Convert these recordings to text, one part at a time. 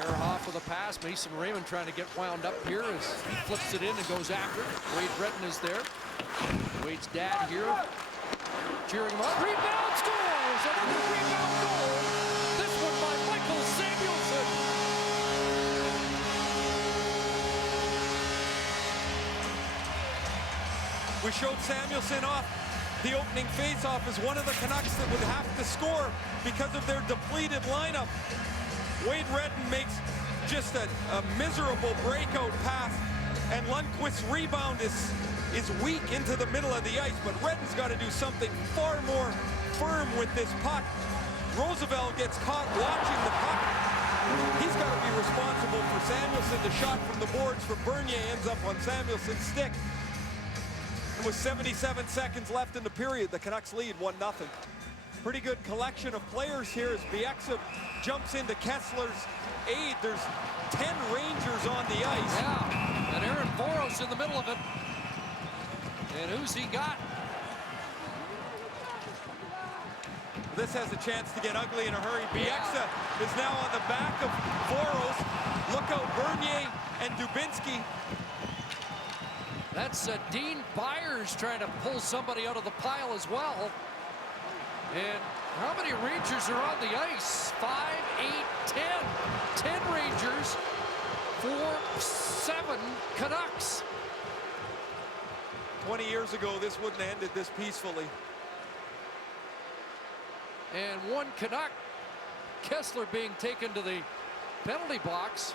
Ehrhoff with a pass. Mason Raymond trying to get wound up here as he flips it in and goes after it. Wade Redden is there. Wade's dad here cheering him up. Rebound, scores! Another rebound goal. This one by Michael Samuelsson. We showed Samuelsson off the opening faceoff as one of the Canucks that would have to score because of their depleted lineup. Wade Redden makes just a miserable breakout pass, and Lundqvist's rebound is weak into the middle of the ice, but Redden's got to do something far more firm with this puck. Roosevelt gets caught watching the puck. He's got to be responsible for Samuelsson. The shot from the boards from Bernier ends up on Samuelsson's stick. And with 77 seconds left in the period, the Canucks lead 1-0. Pretty good collection of players here as Bieksa jumps into Kessler's aid. There's 10 Rangers on the ice. Yeah, and Aaron Boros in the middle of it. And who's he got? This has a chance to get ugly in a hurry. Bieksa is now on the back of Boros. Look out, Bernier and Dubinsky. That's Dean Byers trying to pull somebody out of the pile as well. And how many Rangers are on the ice? 5, 8, 10. 10 Rangers, 4, 7 Canucks. 20 years ago, this wouldn't have ended this peacefully. And one Canuck, Kessler, being taken to the penalty box.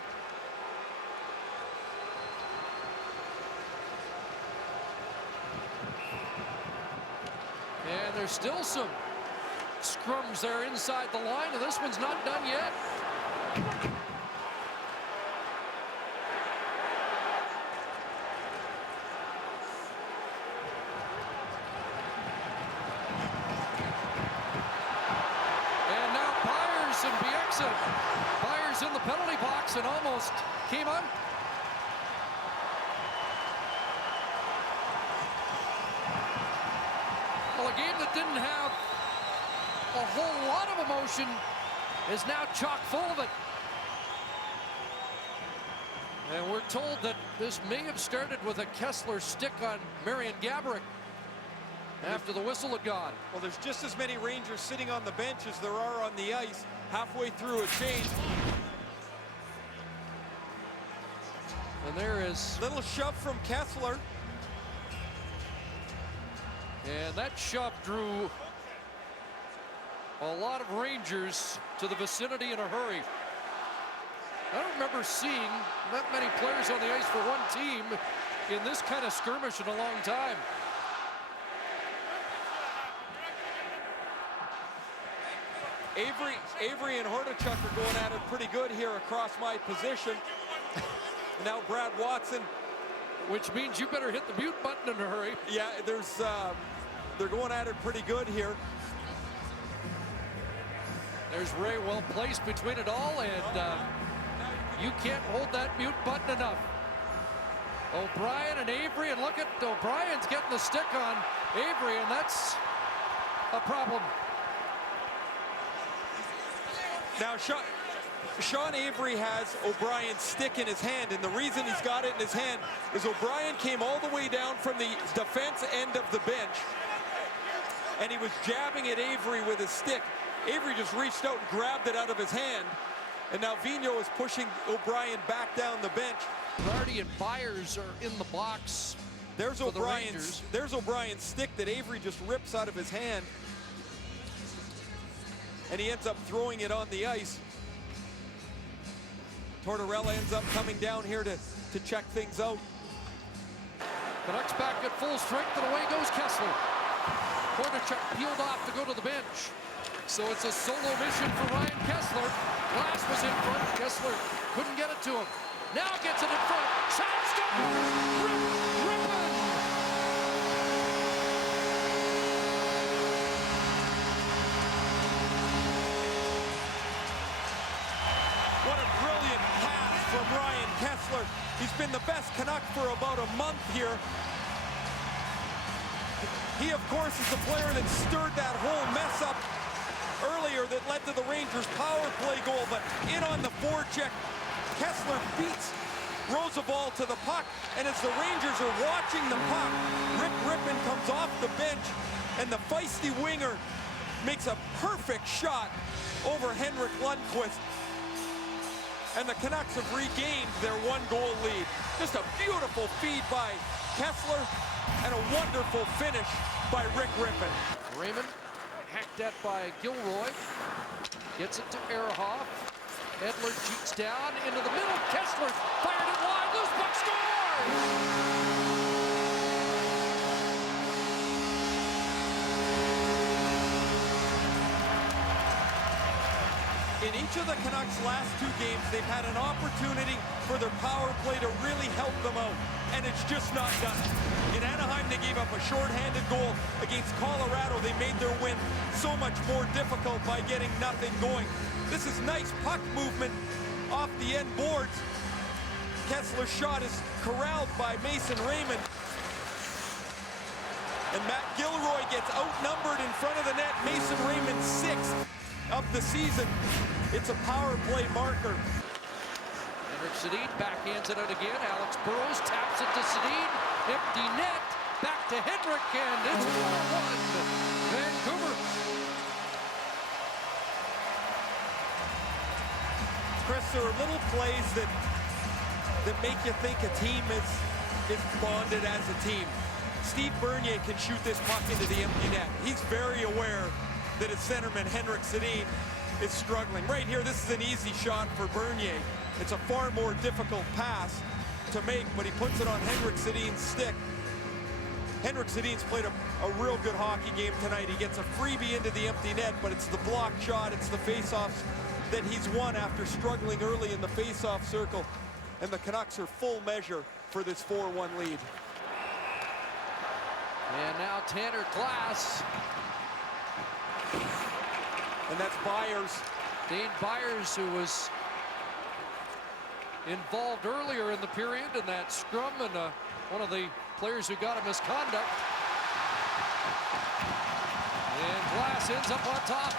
And there's still some scrums there inside the line, and this one's not done yet. And now Byers and Bieksa. Byers in the penalty box and almost came on. Well, a game that didn't have a whole lot of emotion is now chock full of it. And we're told that this may have started with a Kessler stick on Marian Gaborik after the whistle had gone. Well, there's just as many Rangers sitting on the bench as there are on the ice, halfway through a change. And there is... Little shove from Kessler. And that shove drew a lot of Rangers to the vicinity in a hurry. I don't remember seeing that many players on the ice for one team in this kind of skirmish in a long time. Avery and Hordichuk are going at it pretty good here across my position. Now Brad Watson. Which means you better hit the mute button in a hurry. Yeah, they're going at it pretty good here. There's Ray well placed between it all, and you can't hold that mute button enough. O'Brien and Avery, and look at O'Brien's getting the stick on Avery, and that's a problem. Now Sean Avery has O'Brien's stick in his hand, and the reason he's got it in his hand is O'Brien came all the way down from the defense end of the bench, and he was jabbing at Avery with his stick. Avery just reached out and grabbed it out of his hand, and now Vigneault is pushing O'Brien back down the bench. Gardy and Byers are in the box. There's O'Brien's stick that Avery just rips out of his hand, and he ends up throwing it on the ice. Tortorella ends up coming down here to check things out. Canucks back at full strength, and away goes Kessler. Hordichuk peeled off to go to the bench. So it's a solo mission for Ryan Kessler. Glass was in front. Kessler couldn't get it to him. Now gets it in front. Shot scores! Rippin! What a brilliant pass from Ryan Kessler. He's been the best Canuck for about a month here. He, of course, is the player that stirred that whole mess up earlier that led to the Rangers' power play goal, but in on the forecheck, Kessler beats Roosevelt to the puck, and as the Rangers are watching the puck, Rick Rippon comes off the bench, and the feisty winger makes a perfect shot over Henrik Lundqvist. And the Canucks have regained their one-goal lead. Just a beautiful feed by Kessler and a wonderful finish by Rick Rippon. Raymond hacked at by Gilroy. Gets it to Ehrhoff. Edler cheats down into the middle. Kessler fired it wide. Loose puck scores! In each of the Canucks' last two games, they've had an opportunity for their power play to really help them out, and it's just not done. In Anaheim, they gave up a shorthanded goal. Against Colorado, they made their win so much more difficult by getting nothing going. This is nice puck movement off the end boards. Kessler's shot is corralled by Mason Raymond. And Matt Gilroy gets outnumbered in front of the net. Mason Raymond, 6th of the season. It's a power play marker. Henrik Sedin backhands it out again. Alex Burrows taps it to Sedin. Empty net. Back to Henrik, and it's 4-1. Vancouver. Chris, there are little plays that make you think a team is bonded as a team. Steve Bernier can shoot this puck into the empty net. He's very aware that his centerman, Henrik Sedin, is struggling. Right here, this is an easy shot for Bernier. It's a far more difficult pass to make, but he puts it on Henrik Sedin's stick. Henrik Sedin's played a real good hockey game tonight. He gets a freebie into the empty net, but it's the block shot, it's the face-offs that he's won after struggling early in the face-off circle. And the Canucks are full measure for this 4-1 lead. And now Tanner Glass. And that's Byers. Dane Byers, who was involved earlier in the period in that scrum, and one of the players who got a misconduct. And Glass ends up on top.